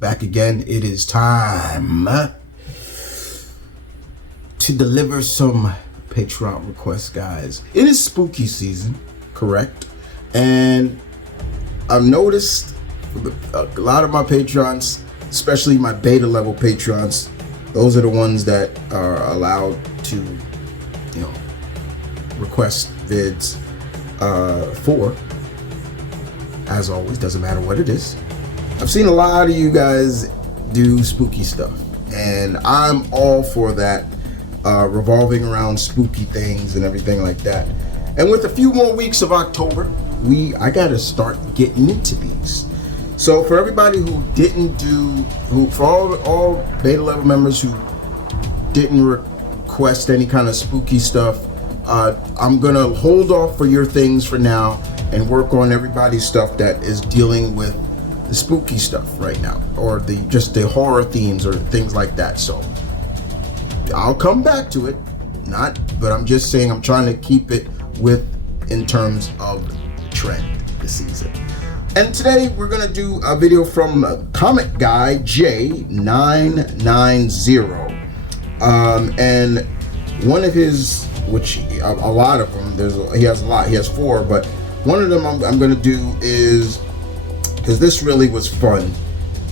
back again. It is time to deliver some Patreon requests, guys. It is spooky season, correct? And I've noticed a lot of my Patreons, especially my beta level Patreons, those are the ones that are allowed to, request vids for, as always, doesn't matter what it is. I've seen a lot of you guys do spooky stuff, and I'm all for that, revolving around spooky things and everything like that. And with a few more weeks of October, I gotta start getting into these. So for everybody who for all beta level members who didn't request any kind of spooky stuff, I'm gonna hold off for your things for now and work on everybody's stuff that is dealing with the spooky stuff right now, or just the horror themes or things like that. So I'll come back to it, but I'm just saying I'm trying to keep it in terms of trend this season. And today we're gonna do a video from Comic Guy J990, and one of his, which a lot of them, he has a lot, he has 4, but one of them I'm gonna do is, because this really was fun,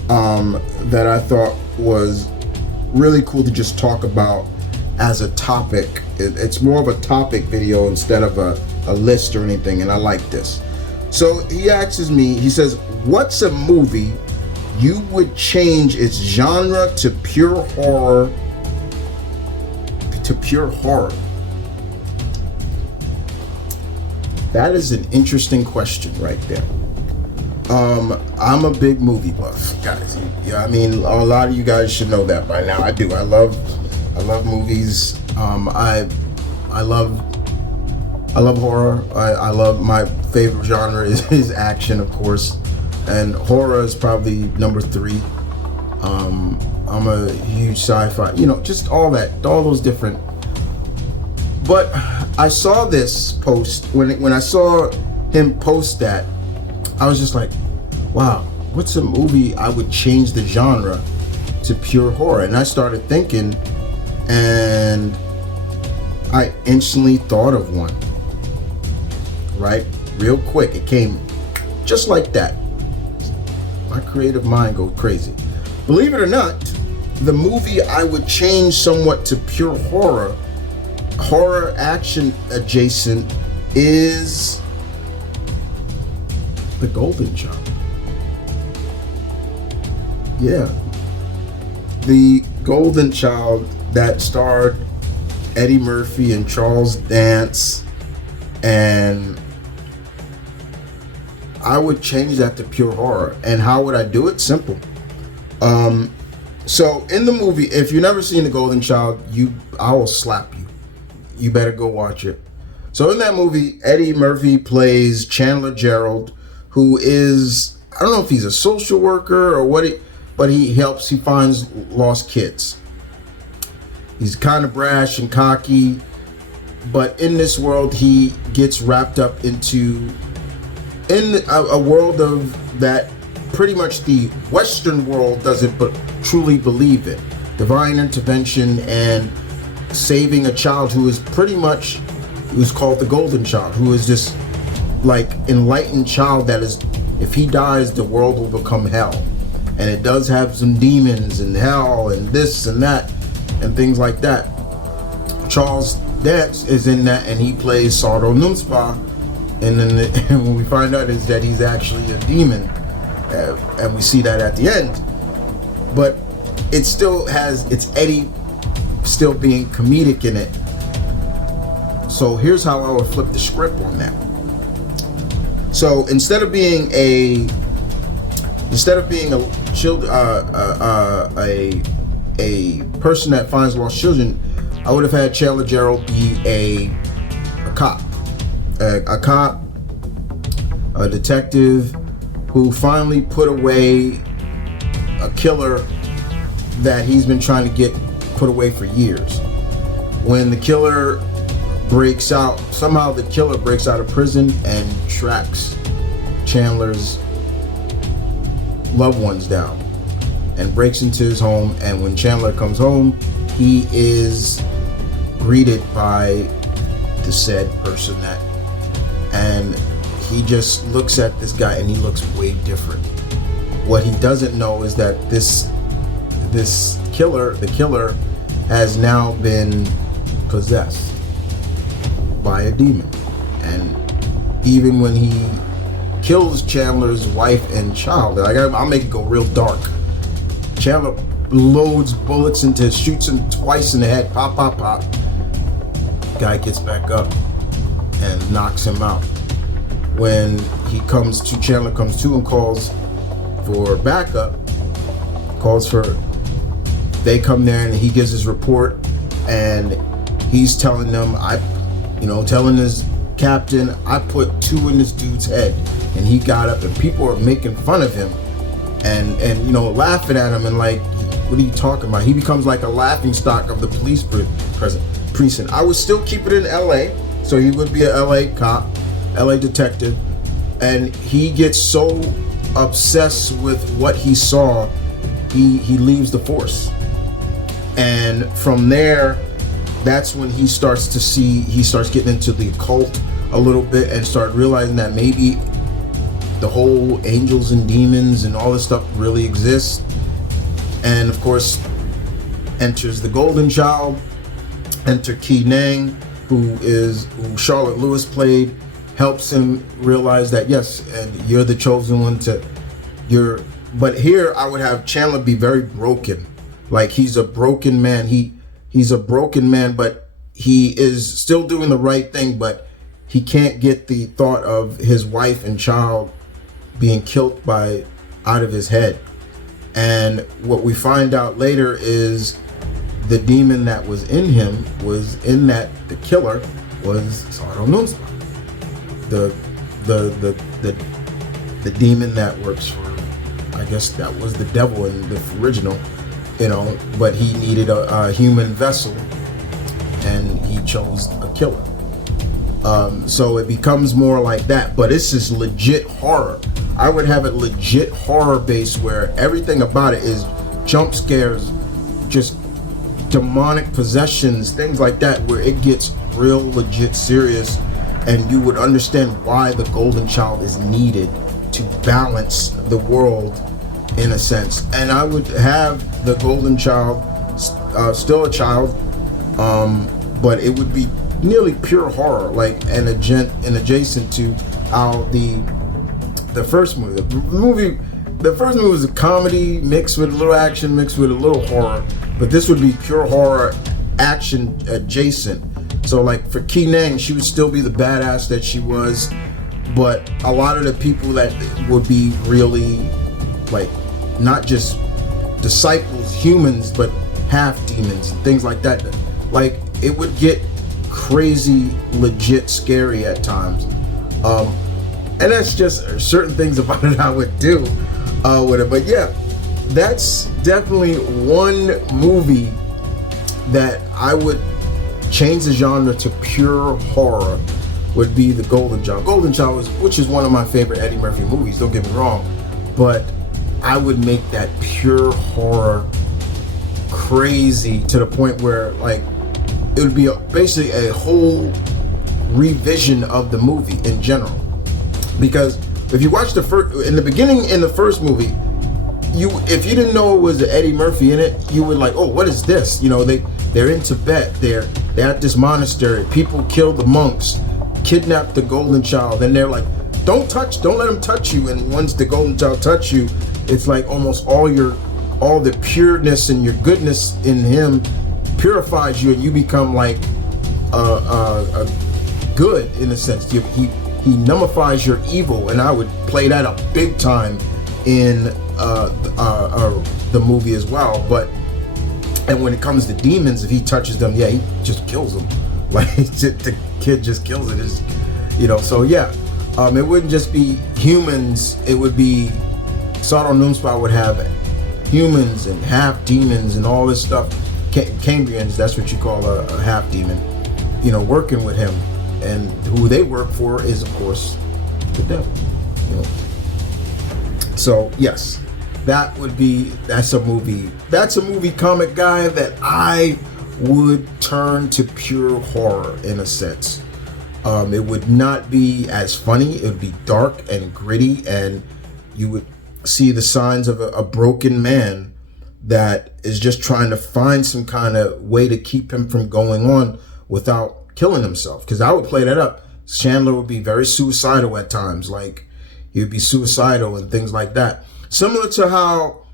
that I thought was really cool to just talk about as a topic. It's more of a topic video instead of a list or anything, and I like this. So he asks me, he says, what's a movie you would change its genre to pure horror? That is an interesting question right there. I'm a big movie buff, guys. Yeah, I mean, a lot of you guys should know that by now. I do. I love movies. I love horror. I love, my favorite genre is action, of course, and horror is probably number 3. I'm a huge sci-fi, just all those different. But I saw this post, when I saw him post that, I was just like, wow, what's a movie I would change the genre to pure horror? And I started thinking, and I instantly thought of one, right? Real quick, it came just like that. My creative mind goes crazy. Believe it or not, the movie I would change somewhat to pure horror action adjacent, is The Golden Child. Yeah, The Golden Child, that starred Eddie Murphy and Charles Dance, and I would change that to pure horror. And how would I do it? Simple. So in the movie, if you've never seen The Golden Child, I will slap you. You better go watch it. So in that movie, Eddie Murphy plays Chandler Gerald, who is, I don't know if he's a social worker or what, but he finds lost kids. He's kind of brash and cocky, but in this world, he gets wrapped up in a world of that pretty much the Western world doesn't truly believe in. Divine intervention and saving a child who's called the Golden Child, who is this like enlightened child that is, if he dies, the world will become hell. And it does have some demons and hell and this and that and things like that. Charles Dance is in that, and he plays Sardo Numspa, and then and when we find out is that he's actually a demon, and we see that at the end. But it still has, it's Eddie still being comedic in it. So here's how I would flip the script on that. So instead of being a person that finds lost children, I would have had Chandler Gerald be a cop, a detective who finally put away a killer that he's been trying to get put away for years. When the killer breaks out, somehow the killer breaks out of prison and tracks Chandler's loved ones down. and breaks into his home. And when Chandler comes home, he is greeted by the said person and he just looks at this guy and he looks way different. What he doesn't know is that the killer has now been possessed by a demon. And even when he kills Chandler's wife and child, I'll make it go real dark. Chandler loads bullets shoots him twice in the head, pop, pop, pop. Guy gets back up and knocks him out. When Chandler comes to and calls for backup, they come there and he gives his report and he's telling them, telling his captain, I put 2 in this dude's head. And he got up and people are making fun of him and laughing at him and like, what are you talking about? He becomes like a laughing stock of the police precinct. I would still keep it in LA, so he would be a LA cop, LA detective, and he gets so obsessed with what he saw, he leaves the force. And from there, that's when he starts getting into the occult a little bit and start realizing that maybe the whole angels and demons and all this stuff really exists. And of course, enters the Golden Child, enter Ki Nang, who Charlotte Lewis played, helps him realize that yes, and you're the chosen one but here I would have Chandler be very broken. Like he's a broken man. He's a broken man, but he is still doing the right thing, but he can't get the thought of his wife and child being killed out of his head. And what we find out later is the demon that was in him the killer was Sardo the demon that works for, I guess that was the devil in the original, but he needed a human vessel and he chose a killer. So it becomes more like that, but it's just legit horror. I would have it legit horror based where everything about it is jump scares, just demonic possessions, things like that, where it gets real legit serious and you would understand why the Golden Child is needed to balance the world in a sense. And I would have the Golden Child still a child, but it would be nearly pure horror, like and adjacent to how the first movie. The first movie was a comedy mixed with a little action, mixed with a little horror, but this would be pure horror, action adjacent. So like for Ki Nang, she would still be the badass that she was, but a lot of the people that would be really like not just disciples, humans, but half demons and things like that. Like it would get crazy, legit scary at times. And that's just certain things about it I would do with it. But yeah, that's definitely one movie that I would change the genre to pure horror, would be the Golden Child. Golden Child which is one of my favorite Eddie Murphy movies, don't get me wrong, but I would make that pure horror crazy to the point where like it would be basically a whole revision of the movie in general. Because if you watch the first movie, if you didn't know it was Eddie Murphy in it, you would like, oh, what is this? They're in Tibet, they're at this monastery, people killed the monks, kidnapped the Golden Child, and they're like, don't let him touch you. And once the Golden Child touch you, it's like almost all the pureness and your goodness in him purifies you, and you become like a good in a sense. He nullifies your evil, and I would play that up big time in the movie as well. And when it comes to demons, if he touches them, yeah, he just kills them. Like the kid just kills it. So yeah, it wouldn't just be humans. It would be Sardo Numspa would have humans and half demons and all this stuff. Cambrians, that's what you call a half demon. Working with him, and who they work for is of course the devil. So yes, that's a movie comic guy that I would turn to pure horror in a sense. It would not be as funny. It would be dark and gritty, and you would see the signs of a broken man that is just trying to find some kind of way to keep him from going on without killing himself. Because I would play that up. Chandler would be very suicidal at times. Like, he would be suicidal and things like that. Similar to how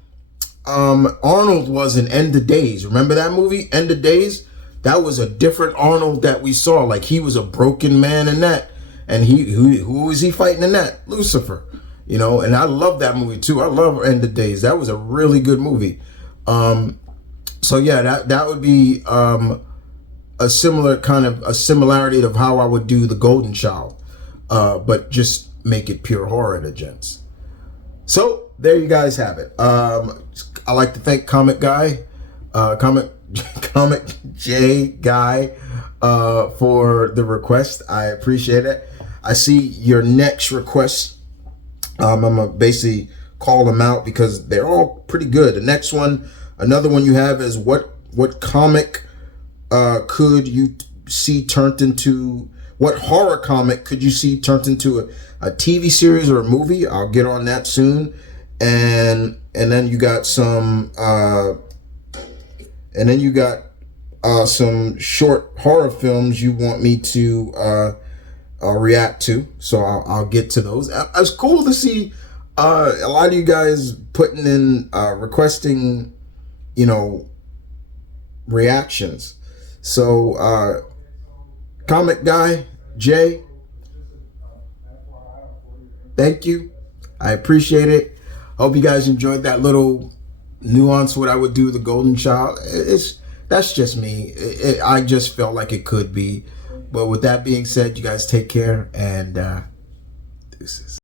Arnold was in End of Days. Remember that movie, End of Days? That was a different Arnold that we saw. Like, he was a broken man in that. And who was he fighting in that? Lucifer. You know, and I love that movie too. I love End of Days. That was a really good movie. So yeah, that would be a similarity of how I would do The Golden Child, but just make it pure horror in a sense. So there you guys have it. I like to thank Comic J Guy for the request. I appreciate it. I see your next request. I'm gonna basically call them out because they're all pretty good. The next one, another one you have is what comic could you see turned into, what horror comic could you see turned into a TV series or a movie? I'll get on that soon. And then you got some some short horror films you want me to react to, so I'll get to those. It's cool to see a lot of you guys putting in requesting, reactions. So Comic Guy Jay, thank you. I appreciate it. Hope you guys enjoyed that little nuance what I would do The Golden Child. That's just me. I just felt like it could be. But with that being said, you guys take care, and deuces.